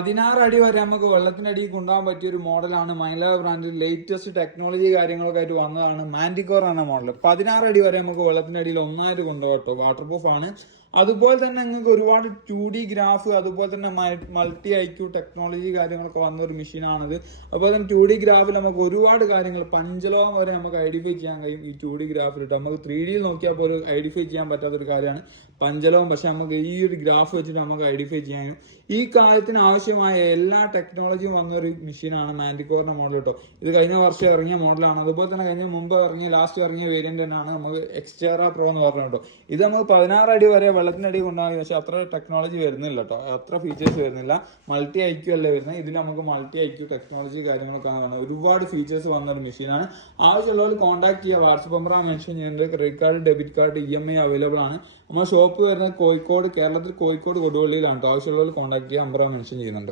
16 അടി വരെ നമുക്ക് വെള്ളത്തിനടിയിൽ കൊണ്ടുപോകാൻ പറ്റിയ ഒരു മോഡലാണ് മൈല ബ്രാൻഡിൽ ലേറ്റസ്റ്റ് ടെക്നോളജി കാര്യങ്ങളൊക്കെ ആയിട്ട് വന്നതാണ് മാൻറ്റിക്കോർ എന്ന മോഡൽ. 16 അടി വരെ നമുക്ക് വെള്ളത്തിനടിയിൽ ഒന്നായിട്ട് കൊണ്ടുപോകാം കേട്ടോ. വാട്ടർ പ്രൂഫ് ആണ്. അതുപോലെ തന്നെ നിങ്ങൾക്ക് ഒരുപാട് 2D ഗ്രാഫ്, അതുപോലെ തന്നെ മൾട്ടി IQ ടെക്നോളജി കാര്യങ്ങളൊക്കെ വന്ന ഒരു മെഷീനാണിത്. അതുപോലെ തന്നെ 2D ഗ്രാഫിൽ നമുക്ക് ഒരുപാട് കാര്യങ്ങൾ, പഞ്ചലോകം വരെ നമുക്ക് ഐഡന്റിഫൈ ചെയ്യാൻ കഴിയും ഈ 2D ഗ്രാഫിലിട്ട്. നമുക്ക് 3D നോക്കിയാൽ പോലും ഐഡന്റിഫൈ ചെയ്യാൻ പറ്റാത്തൊരു കാര്യമാണ് പഞ്ചലോകം. പക്ഷെ നമുക്ക് ഈ ഒരു ഗ്രാഫ് വെച്ചിട്ട് നമുക്ക് ഐഡന്റിഫൈ ചെയ്യാൻ കഴിയും. ഈ കാര്യത്തിന് ആവശ്യമായ എല്ലാ ടെക്നോളജിയും വന്ന ഒരു മെഷീനാണ് മാൻറ്റിക്കോറിന്റെ മോഡൽ കേട്ടോ. ഇത് കഴിഞ്ഞ വർഷം ഇറങ്ങിയ മോഡലാണ്. അതുപോലെ തന്നെ മുമ്പ് ലാസ്റ്റ് ഇറങ്ങിയ വേരിയന്റ് തന്നെയാണ് നമുക്ക് എക്സ്ട്രാ പ്രോ എന്ന് പറഞ്ഞ കേട്ടോ. ഇത് നമുക്ക് 16 അടി വരെ വെള്ളത്തിനടി കൊണ്ടാകും. പക്ഷെ അത്ര ടെക്നോളജി വരുന്നില്ല കേട്ടോ, അത്ര ഫീച്ചേഴ്സ് വരുന്നില്ല. മൾട്ടി IQ അല്ലേ വരുന്നത്. ഇതിൽ നമുക്ക് മൾട്ടി IQ ടെക്നോളജി കാര്യങ്ങളൊക്കെ ആണ്. ഒരുപാട് ഫീച്ചേഴ്സ് വന്ന ഒരു മെഷീനാണ്. ആവശ്യമുള്ളവർ കോൺടാക്ട് ചെയ്യുക. വാട്സ്ആപ്പ് നമ്പർ മെൻഷൻ ചെയ്യുന്നത്. Credit card, debit card, EMI available ആണ്. നമ്മുടെ ഷോപ്പ് വരുന്നത് കോഴിക്കോട്, കേരളത്തിൽ കോഴിക്കോട് കൊടുവള്ളിയിലാണ്. ആവശ്യമുള്ളവർ കോൺടാക്ട് ചെയ്യുക. നമ്പർ മെൻഷൻ ചെയ്യുന്നുണ്ട്.